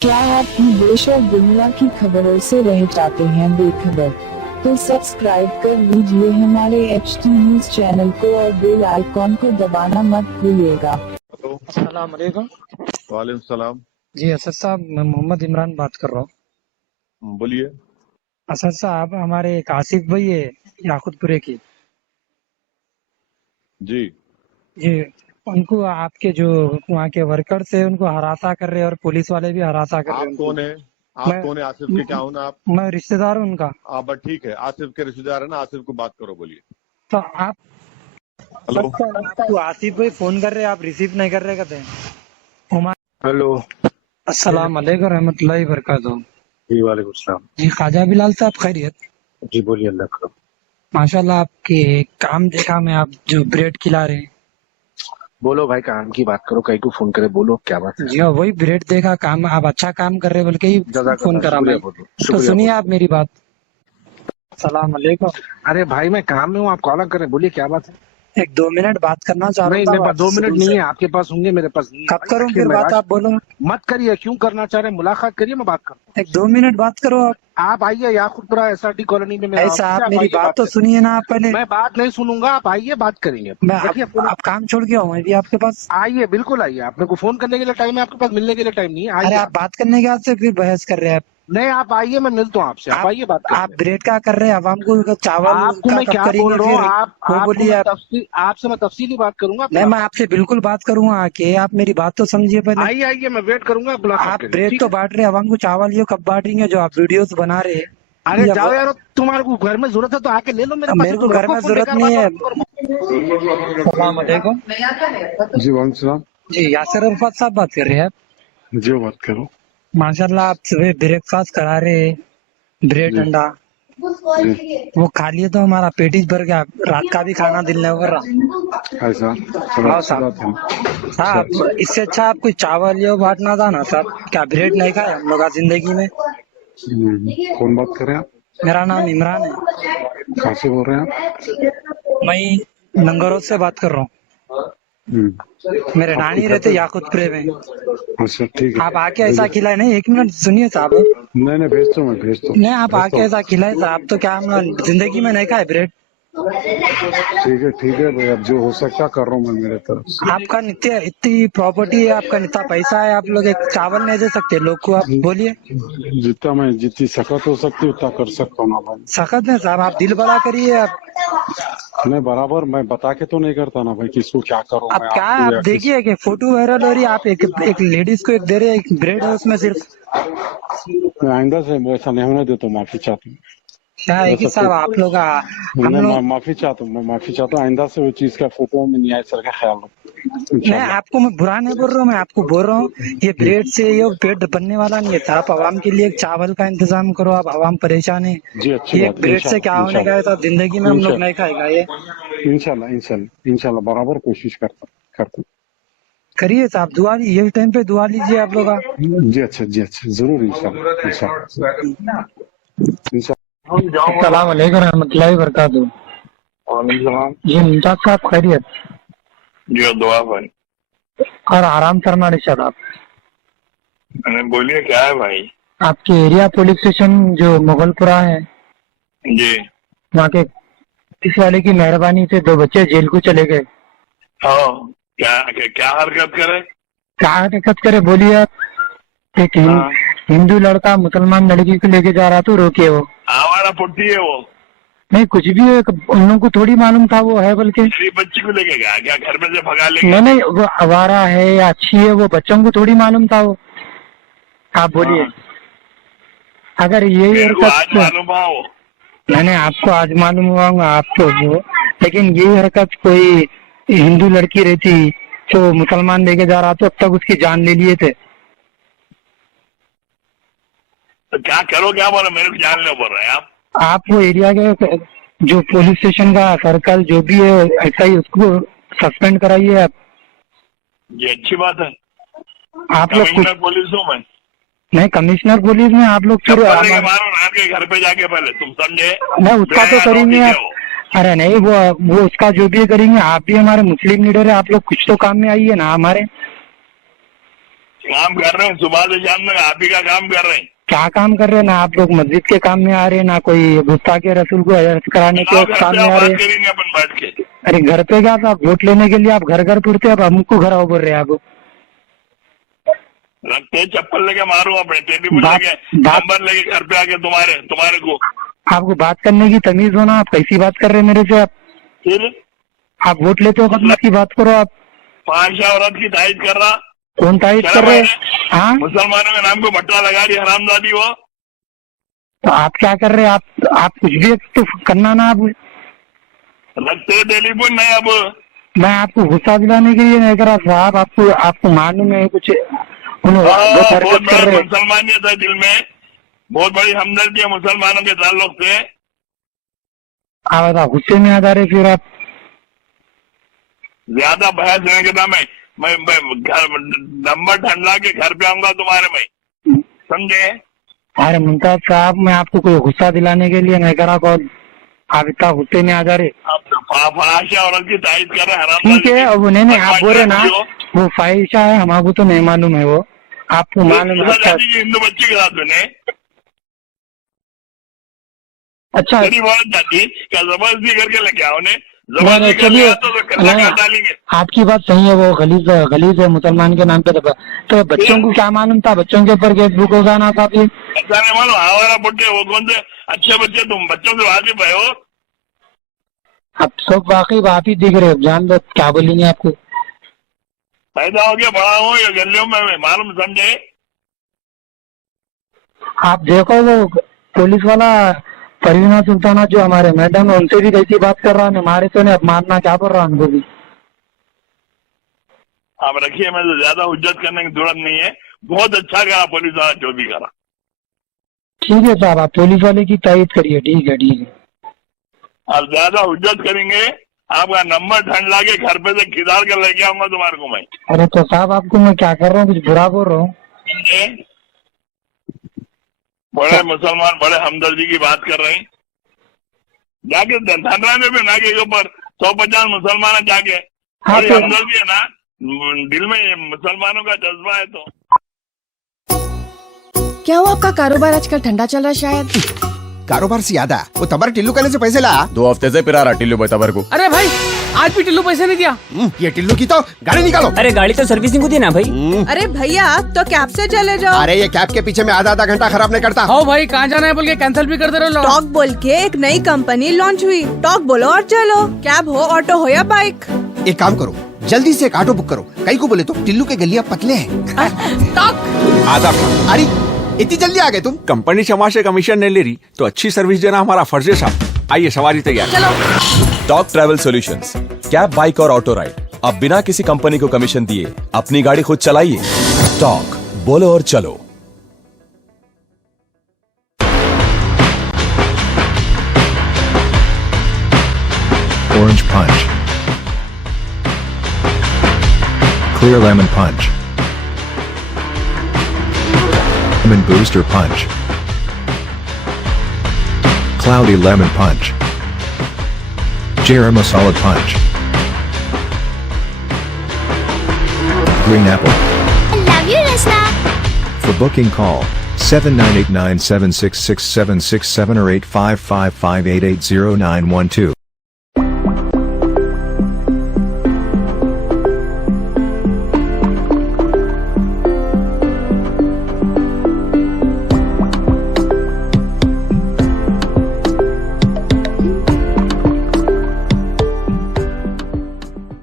क्या आप भी देश और दुनिया की खबरों से रह जाते हैं बेखबर? तो सब्सक्राइब कर लीजिए हमारे HT न्यूज चैनल को और बेल आइकॉन को दबाना मत भूलिएगा। हेलो। अस्सलाम वालेकुम। वालेकुम सलाम। जी असद साहब, मैं मोहम्मद इमरान बात कर रहा हूँ। बोलिए। असद साहब, हमारे एक आसिफ भाई है याकुतपुरे की जी जी, उनको आपके जो वहाँ के वर्कर्स है उनको हरासा कर रहे हैं और पुलिस वाले भी हरासा कर रहे आप हैं उनको। कौन है? आप मैं कौन है? आसिफ के क्या हो ना आप? मैं रिश्तेदार हूँ उनका। बस ठीक है, आसिफ के रिश्तेदार है ना, आसिफ को बात करो, बोलिए। तो आप हेलो। आपको आसिफ भाई फोन कर रहे हैं, आप रिसीव नहीं कर रहे कहते हैं। हेलो। अस्सलाम वालेकुम रहमतुल्लाहि बरकातहू। जी वालेकुम सलाम। जी ख्वाजा बिलाल साहब, खैरियत? जी बोलिए, अल्लाह का। माशाल्लाह, आपके काम देखा मैं, आप जो ब्रेड खिला रहे हैं। बोलो भाई, काम की बात करो, कहीं को फोन करे, बोलो क्या बात है। जी हाँ, वही ब्रेड देखा, काम आप अच्छा काम कर रहे बोल के ही फोन जज़ाकल्लाह, करा शुक्रिया मैं। बोलो, तो शुक्रिया सुनिए बोलो। आप मेरी बात। सलाम अलैकुम। अरे भाई, मैं काम में हूँ, आप कॉल कर रहे हैं, बोलिए क्या बात है। एक 2 मिनट बात करना चाह रहा नहीं, था मेरे पास आपसे 2 मिनट शुरू नहीं से। है, आपके पास होंगे, मेरे पास नहीं है कब भाई, करूं आखिर फिर बात, आप बोलो। मत करिए, क्यों करना चाह रहे हैं, मुलाकात करिए, मैं बात करता एक 2 मिनट बात करो आप। हूँ। आप आइए याकुतपुरा SRT कॉलोनी में मेरा ऐसा ऑफिस है, आप आप मेरी आइए, बात बात तो करें। सुनिए ना आप पहले। मैं बात नहीं सुनूंगा, आप आइए, बात करेंगे। मैं बैठिए अपने। आप काम छोड़ के आऊँ अभी आपके पास। आइए, बिल्कुल आइए, आप मेरे को फोन करने के लिए टाइम है आपके पास, मिलने के लिए टाइम नहीं है, अरे आइए आप आप। बात करने के बाद से फिर बहस कर रहे हैं आप। नहीं, आप आइए, मैं मिलता हूँ आपसे, आप आइए, बात आप करते हैं। ब्रेड का कर रहे हैं, आवाम को चावल आपको का मैं कब क्या बोल करेंगे रहा हूँ, फिर? आप वो आपको बोलिए मैं आप। आपसे मैं तफसीली बात करूंगा, नहीं, फिर मैं आपसे बिल्कुल बात करूंगा आके, आप मेरी बात तो समझिए पहले। आइए आइए, मैं वेट करूंगा मुलाकात आप के लिए, ब्रेड ठीक तो है। बांट रहे हैं, आवाम को चावल ये कब बांटेंगे जो आप वीडियोस बना रहे हैं? अरे ये जाओ यार, तुम्हारे को घर में जरूरत है तो आके ले लो मेरे पास से, मेरे को तुम घर रखो में फोन, जरूरत बेकार नहीं बात है। बात करो। सलाम अलैकुम। जी वालेकुम सलाम। जी यासिर अरफात साहब बात कर रहे हैं आप? जी बात करो। माशाल्लाह, आप सुबह ब्रेकफास्ट करा रहे हैं, ब्रेड जी अंडा। जी वो खा लिए तो हमारा पेट ही भर गया, रात का भी खाना दिल नहीं कर रहा। ऐसा चलो, हाँ अच्छी साहब। बात है। अच्छा साहब, अच्छा। इससे अच्छा आप कोई चावल ये बांटना था ना साहब। क्या ब्रेड नहीं खाए हम लोग आज जिंदगी में? कौन बात कर रहे हैं आप? मेरा नाम इमरान है। कहाँ से बोल रहे हैं आप? मैं नंगरों से बात कर रहा हूँ। मेरे आपके नानी घर रहते पे? याकुतपुरे में। अच्छा ठीक आप है, आके ऐसा भेजो। खिलाए नहीं, 1 मिनट सुनिए साहब। नहीं नहीं, भेजता हूँ, मैं भेजता नहीं, आप हूँ, भेजता आके ऐसा हूँ। खिलाए साहब, तो क्या हम जिंदगी में नहीं खाए ब्रेड? ठीक है भाई, अब जो हो सकता कर रहा हूँ मैं मेरे तरफ से। आपका नित्य इतनी प्रॉपर्टी है, आपका इतना पैसा है, आप लोग एक चावल नहीं दे सकते लोग को? आप बोलिए। जितनी सख्त हो सकती है उतना कर सकता हूँ ना भाई। सख्त है साहब, आप दिल बड़ा करिए आप। मैं बराबर, मैं बता के तो नहीं करता ना भाई, किसको क्या करूँ अब मैं, क्या आपको आप या किस। देखिए कि फोटो वायरल हो रही है, आप एक लेडीज को एक दे रहे हैं, एक ब्रेड है उसमें सिर्फ। मैं आइंदा से वैसा नहीं होने देता हूँ, माफी चाहता हूँ। क्या है कि ऐसा साहब आप लोग हम मैं लोग। माफी चाहता हूँ, मैं माफी चाहता हूँ, आइंदा से वो चीज का फोटो में नहीं आए, सर का ख्याल रखो मैं इंशाल्लाह। आपको मैं बुरा नहीं बोल रहा हूँ, मैं आपको बोल रहा हूँ ये ब्रेड से ये पेट बनने वाला नहीं है साहब। आवाम के लिए एक चावल का इंतजाम करो, आप आवाम परेशान है। जी अच्छी ये बात एक है, ब्रेड से क्या इंशाल्लाह होने का है साहब, जिंदगी में हम लोग नहीं खाएगा ये। इंशाल्लाह इंशाल्लाह इंशाल्लाह बराबर कोशिश करता करिए साहब, दुआ ये टाइम पे दुआ लीजिए आप लोग। हूँ। जी अच्छा, जरूर इंशाल्लाह इंशाल्लाह इंशाल्लाह। अस्सलाम वालेकुम रहमतुल्लाहि वबरकातुहू। वालेकुम। जी मुमताज साहब, खैरियत? जी दुआ भाई। और आराम फरमा इरशाद आप। बोलिए क्या है भाई? आपके एरिया पुलिस स्टेशन जो मुगलपुरा है, जी वहाँ के पुलिस वाले की मेहरबानी से 2 बच्चे जेल को चले गए। हाँ, क्या क्या हरकत करे? क्या हरकत करे बोलिए आप? एक हाँ, हिंदू लड़का मुसलमान लड़की को लेके जा रहा था, रोके वो। हमारा पुट्टी है वो। नहीं कुछ भी है, उन लोगों को थोड़ी मालूम था वो है बल्कि। मेरी बच्ची को लेके गया क्या? घर में से भगा लेके? नहीं नहीं, वो आवारा है या अच्छी है, वो बच्चों को थोड़ी मालूम था वो। आप बोलिए। हाँ, अगर यही मेरे को आज हरकत। मालूम है वो। मैंने आपको आज मालूम हुआ होगा आपको वो, लेकिन यही हरकत कोई हिंदू लड़की रहती तो मुसलमान लेके जा रहा तो अब तक उसकी जान ले लिए थे। तो क्या करो, क्या बोलो, मेरे को जानने बोल रहे हैं आप? वो एरिया के जो पुलिस स्टेशन का सर्कल जो भी है, ऐसा ही उसको सस्पेंड कराइए आप। ये अच्छी बात है। आप लोग कुछ कमिश्नर पुलिस हूँ मैं। नहीं, कमिश्नर पुलिस में आप लोग फिर चप्पल लेके मारो आपके घर पे जाके, पहले तुम समझे? नहीं उसका तो करेंगे आप। अरे नहीं, वो उसका जो भी करेंगे, आप भी हमारे मुस्लिम लीडर है, आप लोग कुछ तो काम में आइए ना हमारे। काम कर रहे हैं सुबह से शाम तक, आप ही का काम कर रहे हैं। क्या काम कर रहे हैं? ना आप लोग मस्जिद के काम में आ रहे हैं, ना कोई गुस्ताखे रसूल को हजरत कराने के काम में आ रहे बात हैं। करेंगे अपन बैठ के। अरे घर पे क्या था? वोट लेने के लिए आप घर घर फिरते हैं, अब हमको घर आओ बोल रहे हैं आप। रखते चप्पल लेके मारू अपने टेलीफोन लेके, नंबर लेके घर पे आके तुम्हारे को। आपको बात करने की तमीज हो ना, आप कैसी बात कर रहे हैं मेरे से? फिर आप वोट लेते हो मतलब की बात करो आप। पांच औरत की तारीफ कर रहा, कौन तारीफ कर रहे हैं? हाँ, मुसलमानों के नाम को भट्टा लगा रही हरामजादी वो। तो आप क्या कर रहे हैं? आप कुछ भी तो करना ना आप। रखते टेलीफोन नहीं अब। मैं आपको गुस्सा दिलाने के लिए नहीं कर रहा साहब, आपको मालूम है कुछ उन्होंने बहुत हरकत कर बड़ा रहे हैं। मुसलमानियत है दिल में, बहुत बड़ी हमदर्दी है मुसलमानों के ताल्लुक से। आप गुस्से में आ जा रहे फिर आप। ज्यादा बहस नहीं करना, मैं नंबर ठंडा के घर पे आऊंगा तुम्हारे में, समझे? अरे मुमताज साहब, मैं आपको कोई गुस्सा दिलाने के लिए नहीं करा कॉल, आप इतना गुस्से में आ जा रहे। फाहिशा औरत की तारीफ कर रहे हैं। ठीक है, अब नहीं आप बोल रहे ना वो फाहिशा है, हमको तो नहीं मालूम है, वो आपको मालूम है। अच्छा हिंदू बच्ची के साथ मैंने अच्छा गरीब औरत जाती क्या जबरदस्ती करके लेके आओ ने, नहीं, चलिए डालेंगे। आपकी बात सही है, वो गलीज है मुसलमान के नाम पे। तो बच्चों को क्या मालूम था? बच्चों के ऊपर फेसबुक होगा ना था। ऐसा नहीं मालूम हमारा बुढ़े वो कौन से अच्छे बच्चे, तुम बच्चों से वाकिफ है हो। अब सब वाकई आप ही दिख रहे हो, जान दो क्या बोलेंगे आपको। पैदा हो गया बड़ा हो या गलियों में मालूम, समझे? आप देखो वो पुलिस वाला परवीना सुल्ताना जो हमारे मैडम है, उनसे भी कैसी बात कर रहा है, हमारे तो नहीं, अब मारना क्या बोल रहा है उनको भी। आप रखिए, मैं तो ज्यादा हुज्जत करने की जरूरत नहीं है। बहुत अच्छा करा पुलिस वाला जो भी करा। ठीक है साहब, आप पुलिस वाले की तारीफ करिए। ठीक है ठीक है। आप ज्यादा हुज्जत करेंगे, आपका नंबर ठंड ला के घर पे से खिदार कर लेके आऊंगा तुम्हारे को मैं। अरे तो साहब आपको मैं क्या कर रहा हूँ? कुछ बुरा बोल रहा हूँ? बड़े मुसलमान बड़े हमदर्दी की बात कर रहे हैं। जाके धनरा में भी ना के ऊपर 150 मुसलमान जाके, हाँ, बड़ी तो हमदर्दी है ना दिल में, मुसलमानों का जज्बा है। तो क्या हुआ, आपका कारोबार आजकल ठंडा चल रहा है शायद? कारोबार से याद आया, वो तबर टिल्लू कहने से पैसे ला। 2 हफ्ते से पिरा रहा टिल्लू भाई तबर को। अरे भाई आज भी टिल्लू पैसे नहीं दिया। ये टिल्लू की तो गाड़ी निकालो। अरे गाड़ी तो सर्विसिंग होती है ना भाई। अरे भैया तो कैब से चले जाओ। अरे ये कैब के पीछे में आधा घंटा खराब नहीं करता। हाँ भाई कहाँ जाना है बोल के कैंसिल भी कर दे रहे हो। टॉक बोल के एक नई कंपनी लॉन्च हुई, टॉक बोलो और चलो। कैब हो, ऑटो हो या बाइक। एक काम करो, जल्दी से एक ऑटो बुक करो। कई को बोले तो टिल्लू के गलियां पतले हैं। टॉक आधा अरे इतनी जल्दी आ गए तुम? कंपनी क्षमा से कमीशन नहीं ले रही तो अच्छी सर्विस देना हमारा फर्ज है साहब। आइए सवारी तैयार। चलो। Talk travel solutions, cab, bike और ऑटो राइड, अब बिना किसी कंपनी को कमीशन दिए अपनी गाड़ी खुद चलाइए। टॉक, बोलो और चलो। Orange Punch, Clear Lemon Punch, Lemon Booster Punch, Cloudy Lemon Punch, Jera Masala Punch, Green Apple. I love you, Rasna. For booking call 7989766767 or 8555880912.